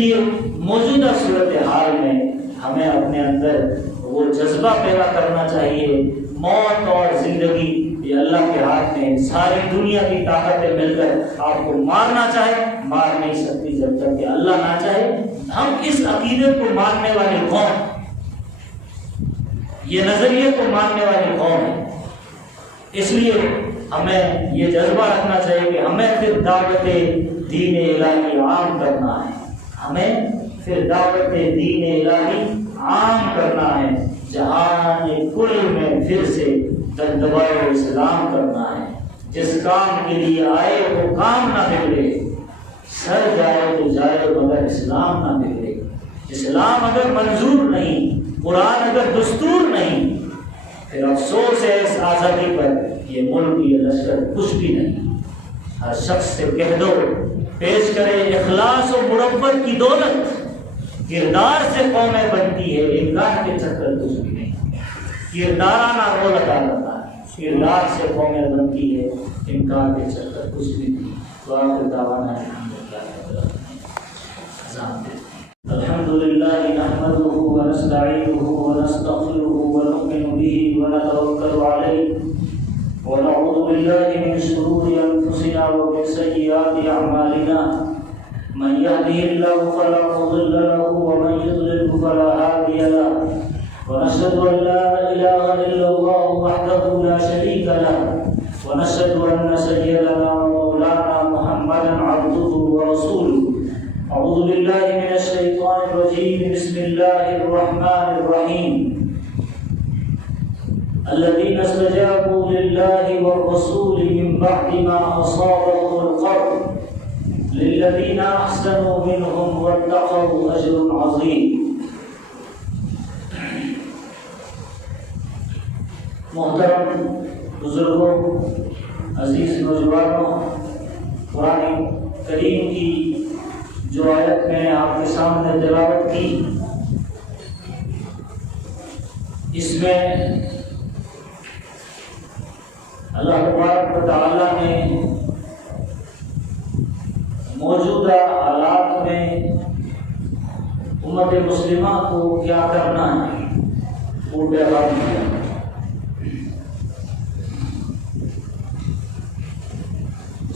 لیے موجودہ صورتحال میں ہمیں اپنے اندر وہ جذبہ پیدا کرنا چاہیے، موت اور زندگی یہ اللہ کے ہاتھ میں، ساری دنیا کی طاقتیں مل کر آپ کو مارنا چاہے مار نہیں سکتی جب تک کہ اللہ نہ چاہے۔ ہم اس عقیدے کو ماننے والی قوم، یہ نظریے کو ماننے والی قوم ہے، اس لیے ہمیں یہ جذبہ رکھنا چاہیے کہ ہمیں پھر دعوت دین الہی عام کرنا ہے، ہمیں پھر دعوت دین الہی عام کرنا ہے، جہان کل میں پھر سے دبدبۂ اسلام کرنا ہے۔ جس کام کے لیے آئے وہ کام نہ بگڑے، سر جائے تو جائے مگر اسلام نہ بگڑے۔ اسلام اگر منظور نہیں، قرآن اگر دستور نہیں، پھر افسوس ہے اس آزادی پر، یہ ملک یہ لشکر کچھ بھی نہیں۔ ہر شخص سے کہہ دو پیش کرے اخلاص و مربت کی دولت، کردار سے قومیں بنتی ہے، انکار کے چکر کچھ بھی نہیں۔ کردارانہ رول ادا کرتا ہے، کردار سے قومیں بنتی ہے، انکار کے چکر کچھ بھی نہیں۔ وآخر دعوانا الحمد للہ نحمده ونستعینه ونستغفره ونؤمن به ونتوکل علیہ ونعوذ باللہ من شرور انفسنا ومن سیئات اعمالنا من يهده الله فلا مضل له ومن يضلل فلا هادي له ونشهد ان لا اله الا الله وحده لا شريك له ونشهد ان سيدنا ومولانا محمدا عبده ورسوله اعوذ بالله من الشيطان الرجيم بسم الله الرحمن الرحيم الذين استجابوا لله والرسول من بعد ما أصابهم القرح للذين أحسنوا منهم واتقوا أجر عظيم۔ محترم بزرگوں، عزیز نوجوانوں، قرآن کریم کی جو آیت میں نے آپ کے سامنے تلاوت کی، اس میں اللہ تبارک و تعالیٰ نے موجودہ حالات میں امت مسلمہ کو کیا کرنا ہے وہ بیان کیا۔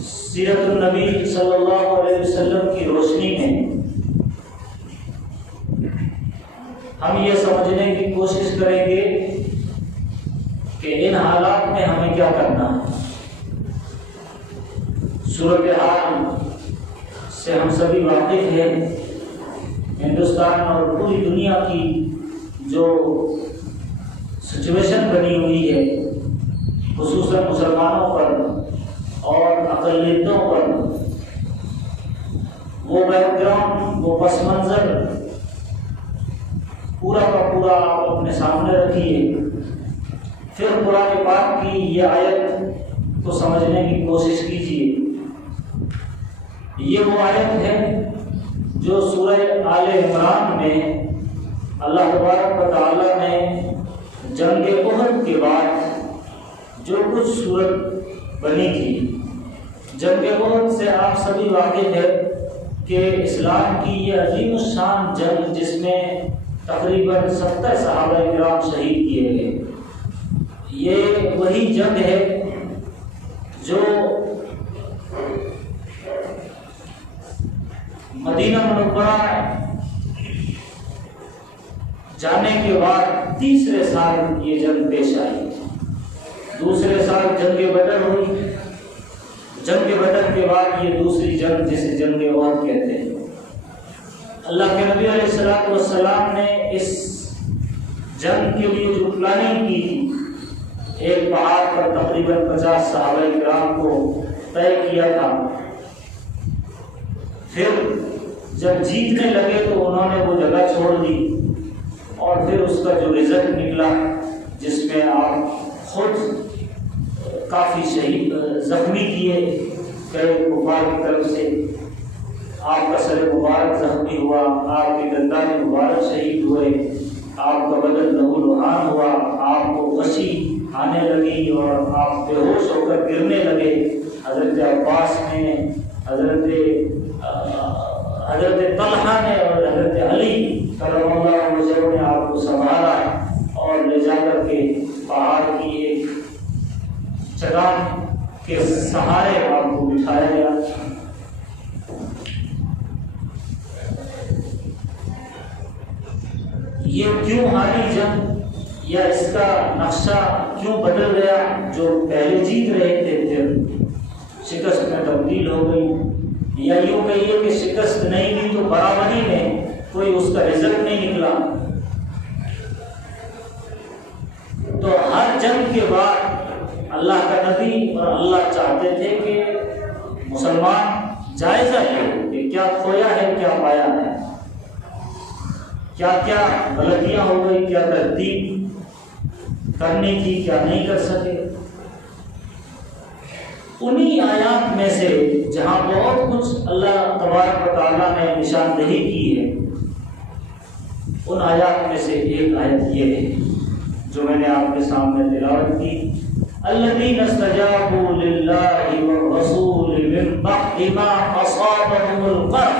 سیرت النبی صلی اللہ علیہ وسلم کی روشنی میں ہم یہ سمجھنے کی کوشش کریں گے کہ ان حالات میں ہمیں کیا کرنا ہے۔ صورتحال سے ہم سبھی واقف ہیں، ہندوستان اور پوری دنیا کی جو سچویشن بنی ہوئی ہے، خصوصاً مسلمانوں پر اور اقلیتوں پر، وہ بیک گراؤنڈ، وہ پس منظر پورا کا پورا آپ اپنے سامنے رکھیے، پھر قرآن پاک کی یہ آیت کو سمجھنے کی کوشش کیجیے۔ یہ وہ آیت ہے جو سورہ آل عمران میں اللہ تبارک و تعالیٰ نے جنگ احد کے بعد جو کچھ صورت بنی تھی۔ جنگ احد سے آپ سبھی واقف ہے کہ اسلام کی یہ عظیم الشان جنگ، جس میں تقریباً 70 صحابہ کرام شہید کیے گئے، یہ وہی جنگ ہے جو مدینہ منورہ جانے کے بعد تیسرے سال یہ جنگ پیش آئی۔ دوسرے سال جنگ بدر ہوئی، جنگ بدر کے بعد یہ دوسری جنگ جسے جنگ احد کہتے ہیں۔ اللہ کے نبی علیہ الصلوۃ والسلام نے اس جنگ کے لیے جو پلاننگ کی تھی، ایک پہاڑ پر تقریباً 50 صحابہ کرام کو طے کیا تھا۔ پھر جب جیتنے لگے تو انہوں نے وہ جگہ چھوڑ دی، اور پھر اس کا جو رزلٹ نکلا، جس میں آپ خود کافی شہید زخمی کیے کئی کفار کی طرف سے، آپ کا سر مبارک زخمی ہوا، آپ کے دندان مبارک شہید ہوئے، آپ کا بدن لہو لہان ہوا، آپ کو غشی آنے لگی اور آپ بے ہوش ہو کر گرنے لگے۔ حضرت عباس نے، حضرت طلحہ نے یہ کیوں ہاری جنگ یا اس کا نقشہ کیوں بدل گیا؟ جو پہلے جیت رہے تھے پھر شکست میں تبدیل ہو گئی، یا یوں کہیے کہ شکست نہیں دی تو برابری میں کوئی اس کا رزلٹ نہیں نکلا۔ تو ہر جنگ کے بعد اللہ کا نبی اور اللہ چاہتے تھے کہ مسلمان جائزہ لے کہ کیا کھویا ہے، کیا پایا ہے، کیا کیا غلطیاں ہو گئی، کیا ترتیب کرنی تھی، کیا نہیں کر سکے۔ انہی آیات میں سے جہاں بہت کچھ اللہ تبارک و تعالیٰ نے نشاندہی کی ہے، ان آیات میں سے ایک آیت یہ ہے جو میں نے آپ کے سامنے تلاوت کی، الذین استجابوا للہ والرسول من بعد ما اصابهم القرح۔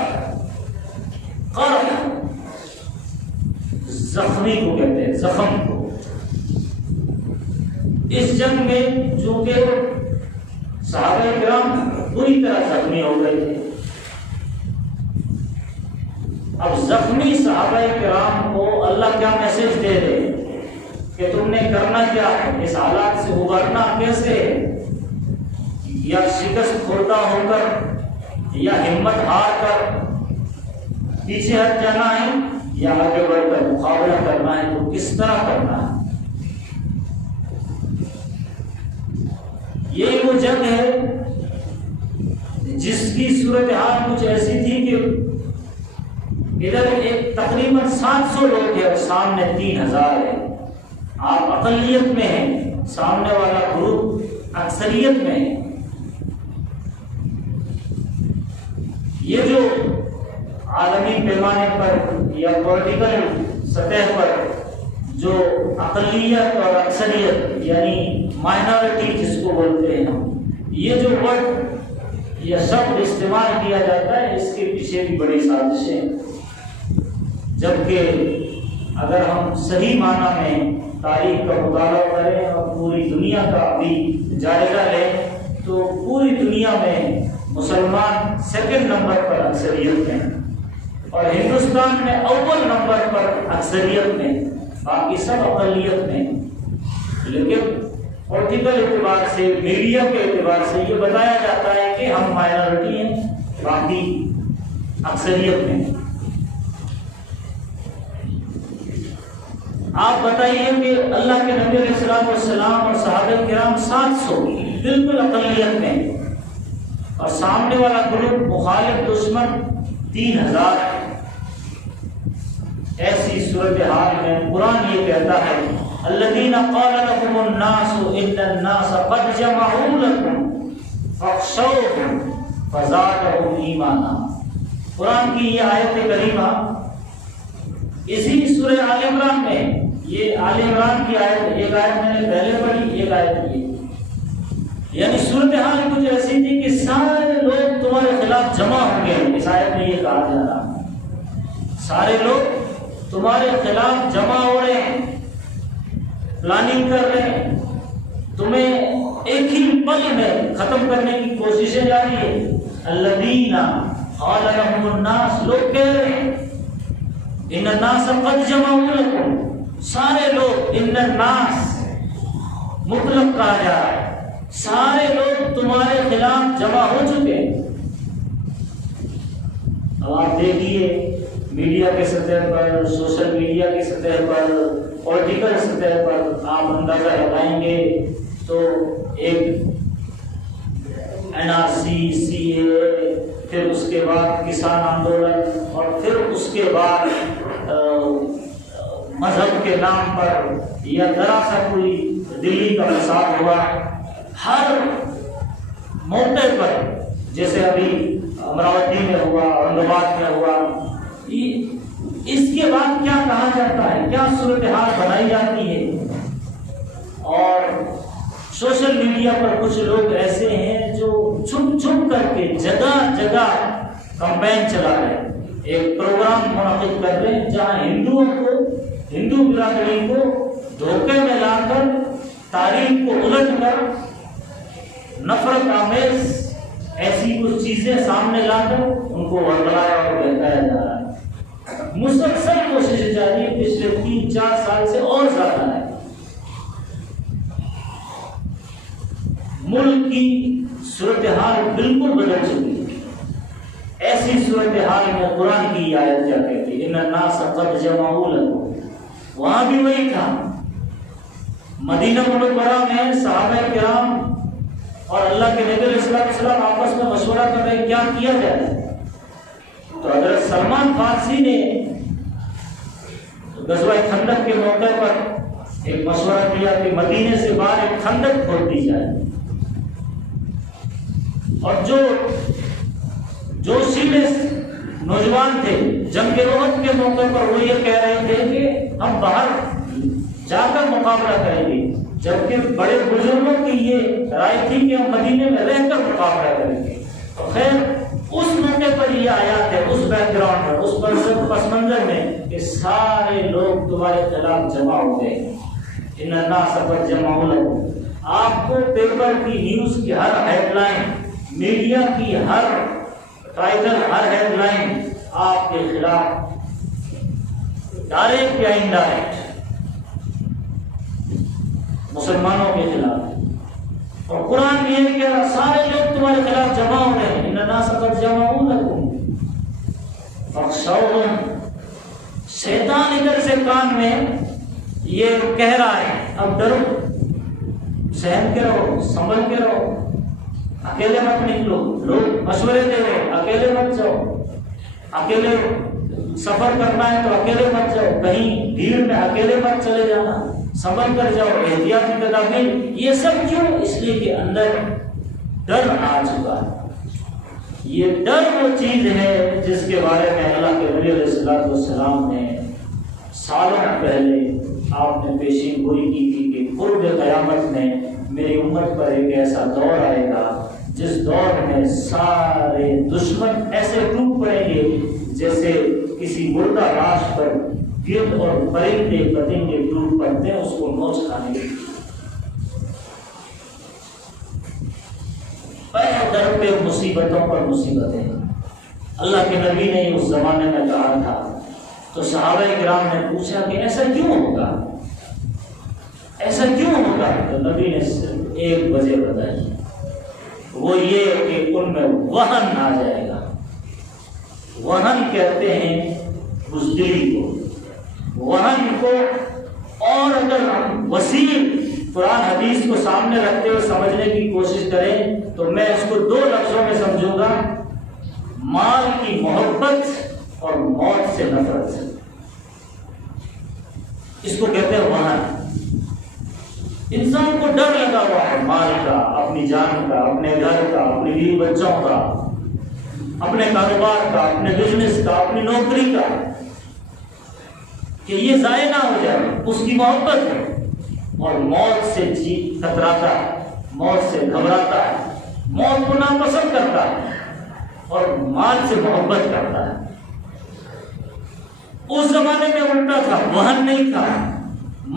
قرح زخمی کو کہتے ہیں، زخم کو۔ اس جنگ میں چونکہ صحابہ کرام پوری طرح زخمی ہو گئے تھے، اب زخمی صحابہ کرام کو اللہ کیا میسج دے رہے کہ تم نے کرنا کیا ہے، اس حالات سے ابھرنا کیسے ہے؟ یا شکست خوردہ ہو کر، یا ہمت ہار کر پیچھے ہٹ جانا ہے، یا آگے بڑھ کر مقابلہ کرنا ہے، تو کس طرح کرنا ہے؟ یہی وہ جنگ ہے جس کی صورتحال کچھ ایسی تھی کہ ادھر ایک تقریباً 700 لوگ ہیں اور سامنے 3000 ہے۔ آپ اقلیت میں ہیں، سامنے والا گروپ اکثریت میں ہے۔ یہ جو عالمی پیمانے پر یا پولیٹیکل سطح پر جو اقلیت اور اکثریت یعنی مائنارٹی جس کو بولتے ہیں ہم، یہ جو ورڈ یا شبد استعمال کیا جاتا ہے، اس کے پیچھے بھی بڑی سازشیں، جبکہ اگر ہم صحیح معنی میں تاریخ کا مطالعہ کریں اور پوری دنیا کا بھی جائزہ لیں تو پوری دنیا میں مسلمان سیکنڈ نمبر پر اکثریت میں، اور ہندوستان میں اول نمبر پر اکثریت میں، باقی سب اقلیت میں۔ لیکن پولیٹیکل اعتبار سے، میڈیا کے اعتبار سے یہ بتایا جاتا ہے کہ ہم مائنارٹی ہیں، باقی اکثریت میں۔ آپ بتائیے کہ اللہ کے نبی علیہ السلام اور صحابہ کرام 700 بالکل اقلیت میں، اور سامنے والا گروپ مخالف دشمن 3000 ہے۔ ایسی صورتحال میں قرآن یہ کہتا ہے الذین قال لهم الناس ان الناس قد جمعوا لكم فاخشوهم فزادهم ایمانا۔ قرآن کی یہ آیت کریمہ اسی سورہ آل عمران میں، یہ آل عمران کی آیت، ایک آیت میں نے پہلے پڑھی، ایک آیت یہ، یعنی صورتحال کچھ ایسی تھی کہ سارے لوگ تمہارے خلاف جمع ہوں گے۔ اس آیت میں یہ کہا جا رہا ہے سارے لوگ تمہارے خلاف جمع ہو رہے ہیں، پلاننگ کر رہے ہیں، تمہیں ایک ہی پل میں ختم کرنے کی کوششیں جاری ہے۔ الذین قال لهم الناس، لوگ کہہ رہے ہیں ان الناس قد جمعوا لكم، سارے لوگ، ان الناس مطلق کہا جا رہا ہے، سارے لوگ تمہارے خلاف جمع ہو چکے ہیں۔ اب آپ دیکھیے میڈیا کے سطح پر، سوشل میڈیا کی سطح پر، پولیٹیکل سطح پر آپ اندازہ لگائیں گے تو ایک NRC، CAA، پھر اس کے بعد کسان آندولن، اور پھر اس کے بعد مذہب کے نام پر یا ذرا سا کوئی دلی کا فساد ہوا، ہر موقع پر، جیسے ابھی امراوتی میں ہوا، اورنگ آباد میں ہوا، اس کے بعد کیا کہا جاتا ہے، کیا صورتحال بنائی جاتی ہے۔ اور سوشل میڈیا پر کچھ لوگ ایسے ہیں جو چھپ چھپ کر کے جگہ جگہ کمپین چلا رہے ہیں، ایک پروگرام منعقد کر رہے ہیں جہاں ہندو برادری کو دھوکے میں لا کر، تاریخ کو الٹ کر، نفرت آمیز ایسی کچھ چیزیں سامنے لا کر ان کو ورگلایا اور بہتایا جا رہا ہے۔ مسلسل کوشش جاری ہے پچھلے 3-4 سال سے اور زیادہ ہے۔ ملک کی صورتحال بالکل بدل چکی ہے۔ ایسی صورتحال میں قرآن کی آیت کیا کہتی ہے؟ ان الناس قد جمعوا لكم۔ وہاں بھی وہی تھا، مدینہ منورہ میں صحابہ کرام اور اللہ کے نبی علیہ السلام آپس میں مشورہ کر رہے کیا کیا جائے۔ تو حضرت سلمان فارسی نے غزوہ خندق کے موقع پر ایک مشورہ کیا کہ مدینے سے باہر ایک خندق کھود دی جائے، اور جو سیدھے نوجوان تھے جنگ احد کے موقع پر وہ یہ کہہ رہے تھے کہ ہم باہر جا کر مقابلہ کریں گے، جبکہ بڑے بزرگوں کی یہ رائے تھی کہ ہم مدینے میں رہ کر مقابلہ کریں گے۔ تو خیر اس موقع پر یہ آیات ہے، اس بیک گراؤنڈ پر، اس پس منظر میں کہ سارے لوگ تمہارے خلاف جمع ہو گئے۔ ان الناس قد جمعوا لكم۔ آپ کو پیپر کی نیوز کی ہر ہیڈ لائن، میڈیا کی ہر ٹائٹل، ہر ہیڈ لائن آپ کے خلاف، ڈائریکٹ یا انڈائریکٹ مسلمانوں کے خلاف۔ اور قرآن یہ کہہ رہا سارے لوگ تمہارے خلاف جمع ہو رہے ہیں۔ ان الناس قد جمعوا لكم فاخشوهم۔ شیطان ادھر سے کان میں یہ کہہ رہا ہے اب ڈرو، سہم کے رہو، سنبھل کے رہو، اکیلے مت نکلو، لوگ مشورے دے رہے اکیلے مت جاؤ، اکیلے سفر کرنا ہے تو اکیلے مت جاؤ، کہیں بھیڑ میں اکیلے مت چلے جانا، سنبھل کر جاؤ، احتیاطی تدابیر۔ یہ سب کیوں؟ اس لیے کہ اندر ڈر آ چکا ہے۔ یہ ڈر وہ چیز ہے جس کے بارے میں اللہ کے نبی علیہ السلام نے سالوں پہلے آپ نے پیشین گوئی کی تھی کہ قرب قیامت میں میری امت پر ایک ایسا دور آئے گا جس دور میں سارے دشمن ایسے ٹوٹ پڑیں گے جیسے کسی مردہ لاش پر گرد اور پرندے پتنگے ٹوٹ پڑتے ہیں اس کو نوچ کھانے کے۔ پہلے در پہ مصیبتوں پر مصیبتیں۔ اللہ کے نبی نے اس زمانے میں کہا تھا تو صحابہ کرام نے پوچھا کہ ایسا کیوں ہوگا، ایسا کیوں ہوگا؟ تو نبی نے صرف ایک وجہ بتائی، وہ یہ کہ ان میں وہن آ جائے گا۔ وہن کہتے ہیں بزدلی کو، وہن کو، اور اگر ہم وسیع قرآن حدیث کو سامنے رکھتے ہوئے سمجھنے کی کوشش کریں تو میں اس کو 2 لفظوں میں سمجھوں گا، مال کی محبت اور موت سے نفرت۔ اس کو کہتے ہیں وہن۔ انسان کو ڈر لگا ہوا ہے مال کا، اپنی جان کا، اپنے گھر کا، اپنی بیوی بچوں کا، اپنے کاروبار کا، اپنے بزنس کا، اپنی نوکری کا، کہ یہ ضائع نہ ہو جائے، اس کی محبت ہے۔ اور موت سے جی کتراتا ہے، موت سے گھبراتا ہے، موت کو ناپسند کرتا ہے اور مال سے محبت کرتا ہے۔ اس زمانے میں الٹا تھا، وہن نہیں تھا،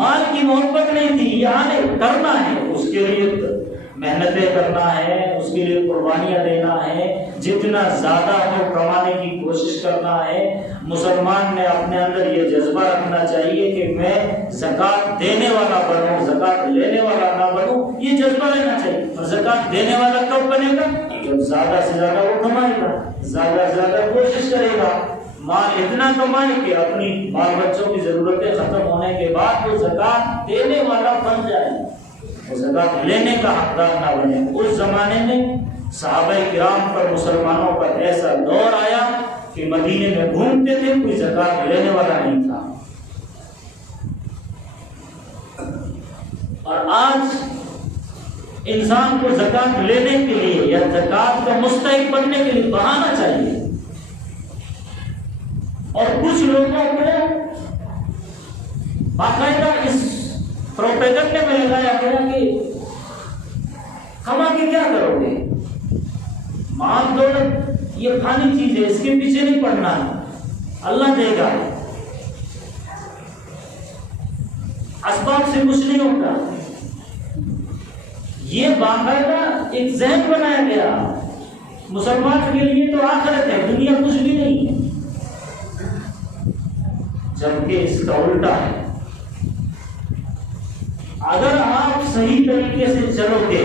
مال کی محبت نہیں تھی، یعنی کرنا ہے، اس کے لیے محنتیں کرنا ہے، اس کے لیے قربانیاں دینا ہے، جتنا زیادہ ہو کمانے کی کوشش کرنا ہے۔ مسلمان نے اپنے اندر یہ جذبہ رکھنا چاہیے کہ میں زکوٰۃ دینے والا بنوں، زکوٰۃ لینے والا نہ بنوں، یہ جذبہ رہنا چاہیے۔ اور زکوٰۃ دینے والا کب بنے گا؟ جب زیادہ سے زیادہ وہ کمائے گا، زیادہ سے زیادہ کوشش کرے گا، مال اتنا کمائے کہ اپنی بال بچوں کی ضرورتیں ختم ہونے کے بعد وہ زکوٰۃ دینے والا بن جائے، وہ زکوٰۃ لینے کا حقدار نہ بنے۔ اس زمانے میں صحابہ کرام پر، مسلمانوں پر ایسا دور آیا کہ مدینے میں گھومتے تھے، کوئی زکوٰۃ لینے والا نہیں تھا۔ اور آج انسان کو زکوٰۃ لینے کے لیے یا زکوٰۃ کا مستحق بننے کے لیے بہانا چاہیے، اور کچھ لوگوں کو باقاعدہ اس پروپیگنڈے میں لگایا گیا کہ کما کے کیا کرو گے، مال دولت یہ فانی چیز ہے، اس کے پیچھے نہیں پڑنا ہے، اللہ دے گا، اسباب سے کچھ نہیں ہوتا۔ یہ باقاعدہ ایک ذہن بنایا گیا، مسلمان کے لیے تو آخرت ہے، دنیا کچھ بھی نہیں ہے، جبکہ اس کا الٹا ہے۔ اگر آپ صحیح طریقے سے چلو گے،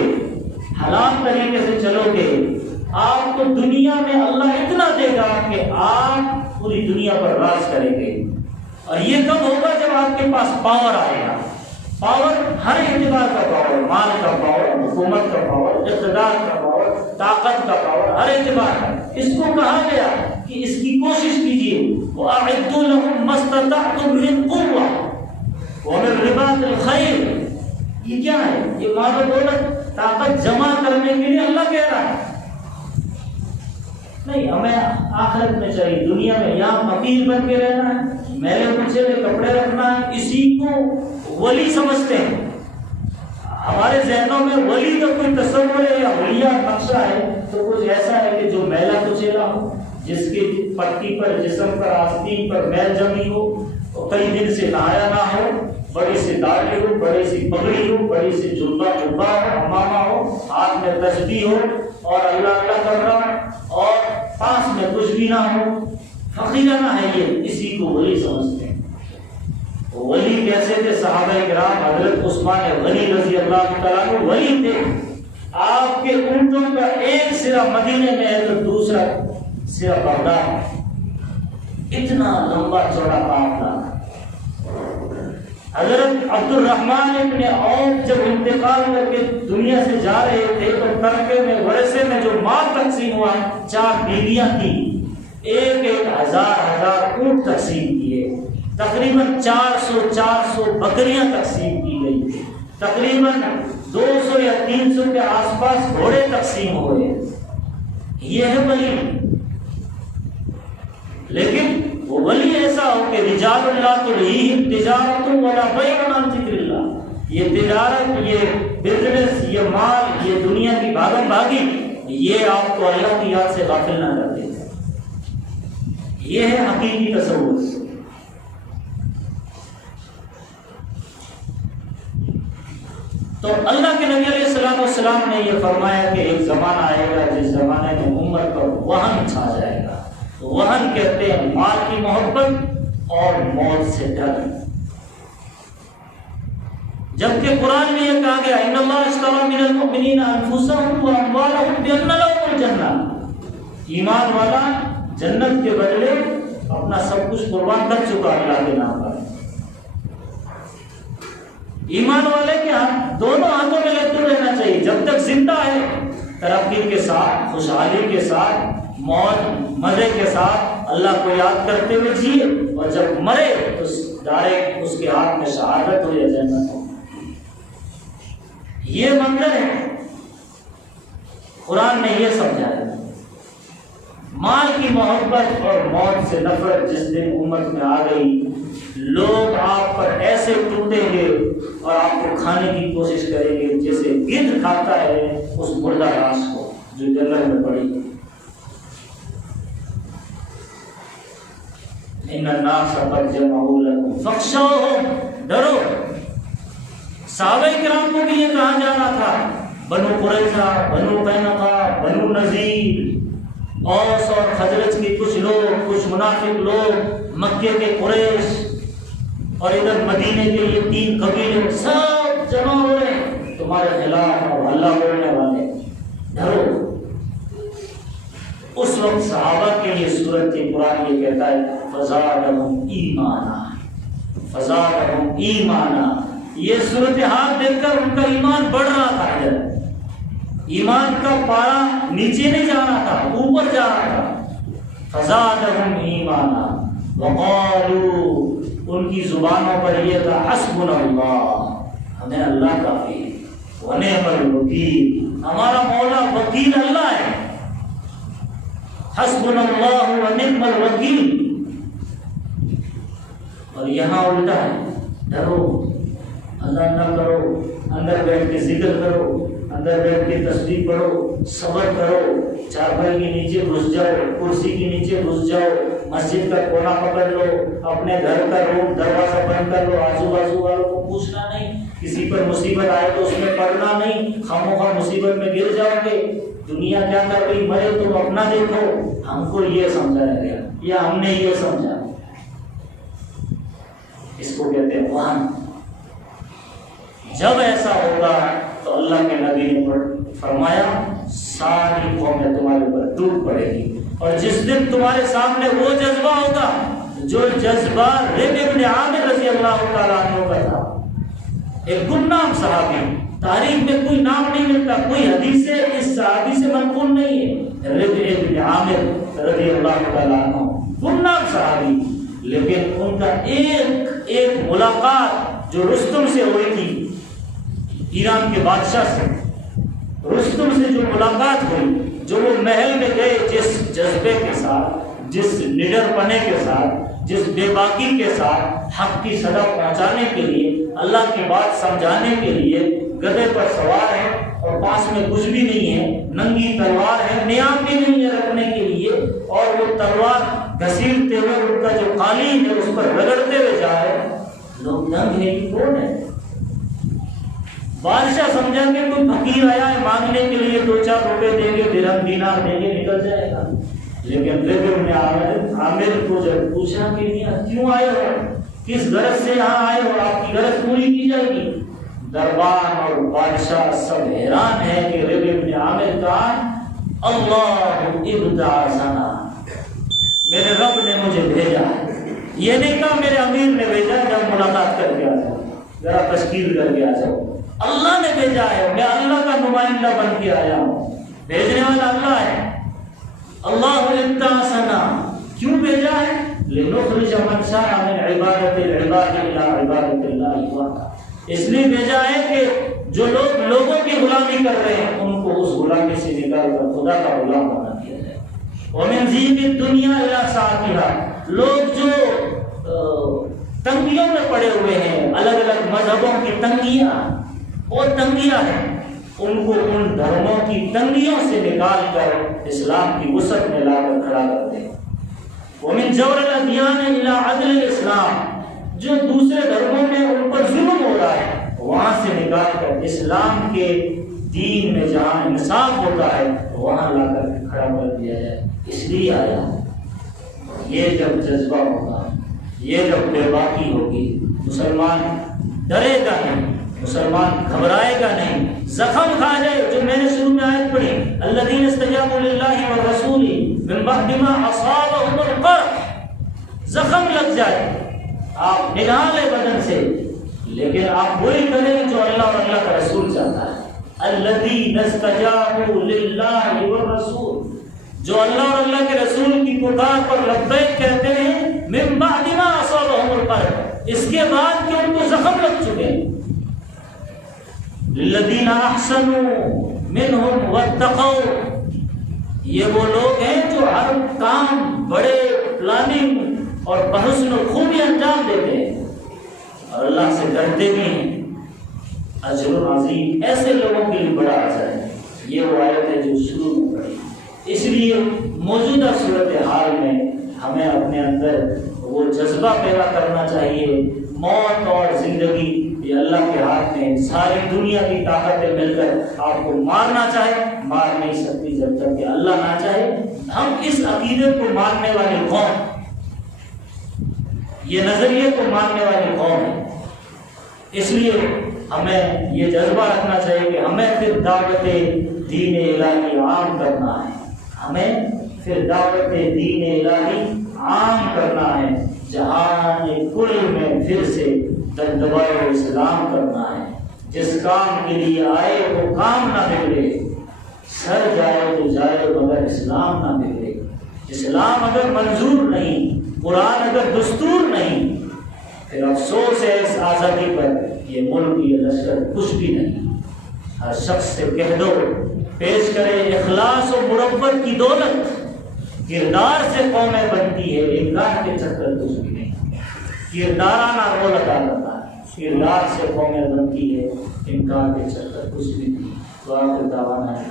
حلال طریقے سے چلو گے، آپ کو دنیا میں اللہ اتنا دے گا کہ آپ پوری دنیا پر راج کریں گے۔ اور یہ کب ہوگا؟ جب آپ کے پاس پاور آئے گا۔ پاور ہر اعتبار کا پاور، مال کا پاور، حکومت کا پاور، اقتدار کا پاور، طاقت کا پاور، ہر اعتبار کا۔ اس کو کہا گیا کہ اس کی کوشش کیجیے، وَأَعِدُّوا لَهُم مَّا اسْتَطَعْتُم مِّن قُوَّةٍ وَمِن رِّبَاطِ الْخَيْلِ۔ یہ کیا ہے؟ یہ مال و دولت، طاقت جمع کرنے کے لیے اللہ کہہ رہا ہے۔ نہیں، ہمیں آخرت میں چاہیے، دنیا میں یہاں فقیر بن کے رہنا ہے، میلے کچیلے کپڑے رکھنا ہے، اسی کو ولی سمجھتے ہیں۔ ہمارے ذہنوں میں ولی کا کوئی تصور ہے یا ولیہ نقشہ ہے تو کچھ ایسا ہے کہ جو میلا کچیلا ہو، جس کی پٹی پر، جسم پر، آستین پر میل جمی ہو، اور کئی دن سے نہایا نہ ہو، بڑی سی داڑھی ہو، بڑی سی پگڑی ہو، بڑی سی جبہ ہو، امامہ ہو، ہاتھ میں تسبیح ہو اور اللہ اللہ کر رہا ہو، اور پاس میں کچھ بھی نہ ہو، فقیرانہ ہے یہ، اسی کو ولی سمجھتے ہیں۔ ولی کیسے تھے صحابہ کرام؟ حضرت عثمان غنی رضی اللہ تعالیٰ عنہ ولی تھے۔ آپ کے اونٹوں کا ایک سرا مدینے میں ہے تو دوسرا سرا بغداد میں، اتنا لمبا چوڑا قافلہ۔ حضرت عبد الرحمن ابن عوف جب انتقال کر کے دنیا سے جا رہے تھے تو ترکے میں، ورثے میں جو مال تقسیم ہوا، 4 بیویاں تھیں، ایک ہزار اونٹ تقسیم کیے، تقریباً 400 بکریاں تقسیم کی گئی، تقریباً 200 یا 300 کے آس پاس گھوڑے تقسیم ہوئے۔ یہ ہے ولی۔ لیکن وہ ولی ایسا ہو کہ رجال اللہ تلہیہم تجارت ولا بیع عن ذکر اللہ، یہ تجارت، یہ بزنس، یہ مال، یہ دنیا کی بھاگم بھاگی، یہ آپ کو اللہ کی یاد سے غافل نہ کر دے۔ یہ ہے حقیقی تصور۔ تو اللہ کے نبی علیہ السلام نے یہ فرمایا کہ ایک زمانہ آئے گا جس زمانے میں امت پر وہن چھا جائے گا۔ وہن کہتے ہیں مال کی محبت اور موت سے ڈر۔ جبکہ قرآن میں یہ کہا گیا ان اللہ اشتری من المؤمنین انفسهم واموالهم بان لهم الجنہ، ایمان والا جنت کے بدلے اپنا سب کچھ قربان کر چکا اللہ کے نام پر۔ ایمان والے کے ہاتھ، دونوں ہاتھوں میں لگتے رہنا چاہیے جب تک زندہ ہے، ترقی کے ساتھ، خوشحالی کے ساتھ، موت مزے کے ساتھ اللہ کو یاد کرتے ہوئے جیے، اور جب مرے تو ڈائریکٹ اس کے ہاتھ میں شہادت ہو یا جنت ہو۔ یہ منظر ہے، قرآن نے یہ سمجھایا۔ مال کی محبت اور موت سے نفرت جس دن امت میں آ گئی، لوگ آپ پر ایسے ٹوٹیں گے اور آپ کو کھانے کی کوشش کریں گے جیسے گدھ کھاتا ہے اس مردہ لاش کو جو جنگل میں پڑی۔ ان الناس قد جمعوا لكم فاخشوهم، ڈرو۔ صحابہ کرام کو بھی یہ کہا جا رہا تھا، بنو قریظہ، بنو قینقاع، بنو نذیر، اوس اور خزرج کے کچھ لوگ، کچھ منافق لوگ، مکے کے قریش اور ادھر مدینے کے یہ 3 قبیلے سب جمع ہو رہے ہیں تمہارے خلاف اور اللہ بولنے والے، ڈرو۔ اس وقت صحابہ کے لیے سورت کی قرآن یہ کہتا ہے فزادہم ایمانا، فزادہم ایمانا۔ یہ صورتحال دیکھ کر ان کا ایمان بڑھ رہا تھا، ادھر ایمان کا پارا نیچے نہیں جا رہا تھا، اوپر جا رہا تھا۔ فزادہم ایمانا وقالوا، ان کی زبانوں پر یہ تھا حسبنا اللہ، ہمیں اللہ کافی ہے، ونعم الوکیل، ہمارا مولا وکیل اللہ ہے، حسبنا اللہ ونعم الوکیل۔ اور یہاں الٹا ہے، ڈرو، اللہ نہ کرو، اندر بیٹھ کے ذکر کرو، اندر بیٹھ کے تسبیح پڑھو، صبر کرو، چارپائی کے نیچے گھس جاؤ، کرسی کے نیچے گھس جاؤ، مسجد کا کونا پکڑ لو، اپنے گھر کا روم دروازہ بند کر لو، آزو بازو والوں کو پوچھنا نہیں، کسی پر مصیبت آئے تو اس میں پڑنا نہیں، خاموخواہ مصیبت میں گر جاؤ گے، دنیا کیا کر رہی، مرے تو اپنا دیکھو۔ ہم کو یہ سمجھایا گیا یا ہم نے یہ سمجھا، اس کو کہتے ہیں وہن۔ جب ایسا ہوگا تو اللہ کے نبی نے فرمایا ساری قومیں تمہارے اوپر ٹوٹ پڑے گی، اور جس دن تمہارے سامنے وہ جذبہ ہوگا جو جذبہ ربیع بن عامر رضی اللہ تعالیٰ عنہ کا تھا، ایک گمنام صحابی، تاریخ میں کوئی نام نہیں ملتا، کوئی حدیث اس صحابی سے منقول نہیں ہے، ربیع بن عامر رضی اللہ تعالیٰ عنہ، گمنام صحابی، لیکن ان کا ایک ملاقات جو رستم سے ہوئی تھی، ایران کے بادشاہ سے رستم سے جو ملاقات ہوئی، جو وہ محل میں گئے جس جذبے کے ساتھ، جس نڈر پنے کے ساتھ، جس بے باکی کے ساتھ حق کی صدا پہنچانے کے لیے، اللہ کی بات سمجھانے کے لیے گدھے پر سوار ہے اور پاس میں کچھ بھی نہیں ہے، ننگی تلوار ہے، نیام بھی نہیں ہے رکھنے کے لیے، اور وہ تلوار گھسیٹتے ہوئے ان کا جو قالین ہے اس پر رگڑتے ہوئے جا رہے، لوگ دنگ ہے کہ کون ہے؟ بادشاہ سمجھا کہ کوئی فقیر آیا ہے مانگنے کے لیے، 2-4 روپے دیں گے، درہم دینار دیں گے، نکل جائے گا۔ لیکن ربیع بن عامر کو جب پوچھا کہ کیوں آئے ہو، کس غرض سے یہاں آئے ہو، آپ کی غرض پوری کی جائے گی، دربار اور بادشاہ سب حیران ہے کہ ربیع بن عامر کا اللہ ابتعثنا، میرے رب نے مجھے بھیجا ہے، یہ نہیں کہا میرے امیر نے بھیجا، جب ملاقات کر کے آ جاؤ، ذرا تشکیل کر کے آ جاؤ، اللہ نے بھیجا ہے، میں اللہ کا نمائندہ بن کے آیا ہوں، بھیجنے والا اللہ ہے۔ اللہ ابتعثنا، کیوں بھیجا ہے؟ لنخرج من شاء من عبادت العباد الى عبادت اللہ وحدہ، اس لیے بھیجا ہے کہ جو لوگ لوگوں کی غلامی کر رہے ہیں ان کو اس غلامی سے نکال کر خدا کا غلام بنا دیا جائے۔ ومن زیب الدنیا الى ساعتها، لوگ جو تنگیوں میں پڑے ہوئے ہیں، الگ الگ مذہبوں کی تنگیاں اور تنگیاں ہیں، ان کو ان دھرموں کی تنگیوں سے نکال کر اسلام کی وسعت میں لا کر کھڑا کر دیں۔ ومن جور الادیان الى عدل الاسلام، جو دوسرے دھرموں میں ان پر ظلم ہو رہا ہے وہاں سے نکال کر اسلام کے دین میں جہاں انصاف ہوتا ہے وہاں لا کر کھڑا کر دیا جائے، اس لیے آیا۔ یہ جب جذبہ ہوگا، یہ جب بے باکی ہوگی، مسلمان ڈرے گا نہیں، مسلمان گھبرائے گا نہیں، زخم کھا جائے، جو میں نے شروع میں آیت پڑھی، الذین استجابوا للہ والرسول من بعد ما اصابهم القرح، زخم لگ جائے، آپ نگاہ لے بدن سے، لیکن آپ وہی کریں جو اللہ اور اللہ کا رسول چاہتا ہے۔ الذین استجابوا للہ والرسول، جو اللہ اور اللہ کے رسول کی پکار پر لبیک کہتے ہیں، من بعد ما اصابهم القرح، اس کے بعد کہ ان کو زخم لگ چکے ہیں۔ للذین احسنوا منہم واتقوا، یہ وہ لوگ ہیں جو ہر کام بڑے پلاننگ اور بحسن خوبی انجام دیتے ہیں اور اللہ سے ڈرتے بھی ہیں، اجر عظیم، ایسے لوگوں کے لیے بڑا اجر ہے۔ یہ وہ آیت ہے جو شروع میں پڑھی۔ اس لیے موجودہ صورتحال میں ہمیں اپنے اندر وہ جذبہ پیدا کرنا چاہیے، موت اور زندگی یہ اللہ کے ہاتھ میں، ساری دنیا کی طاقتیں مل کر آپ کو مارنا چاہے مار نہیں سکتی جب تک کہ اللہ نہ چاہے۔ ہم اس عقیدے کو ماننے والی قوم، یہ نظریے کو ماننے والی قوم ہے، اس لیے ہمیں یہ جذبہ رکھنا چاہیے کہ ہمیں پھر دعوت دین الہی عام کرنا ہے، ہمیں پھر دعوت دین الہی عام کرنا ہے، جہان کل میں پھر سے دبدبۂ اسلام کرنا ہے۔ جس کام کے لیے آئے وہ کام نہ بگڑے، سر جائے تو جائے مگر اسلام نہ بگڑے۔ اسلام اگر منظور نہیں، قرآن اگر دستور نہیں، پھر افسوس ہے اس آزادی پر، یہ ملک یہ لشکر کچھ بھی نہیں۔ ہر شخص سے کہہ دو، پیش کرے اخلاص و مربت کی دولت، کردار سے قومیں بنتی ہے، انکار کے چکر کچھ بھی نہیں۔ کردارانہ رول ادا کرتا ہے، کردار سے قومیں بنتی ہے، انکار کے چکر کچھ بھی نہیں۔ تو آپ دعوانا ہے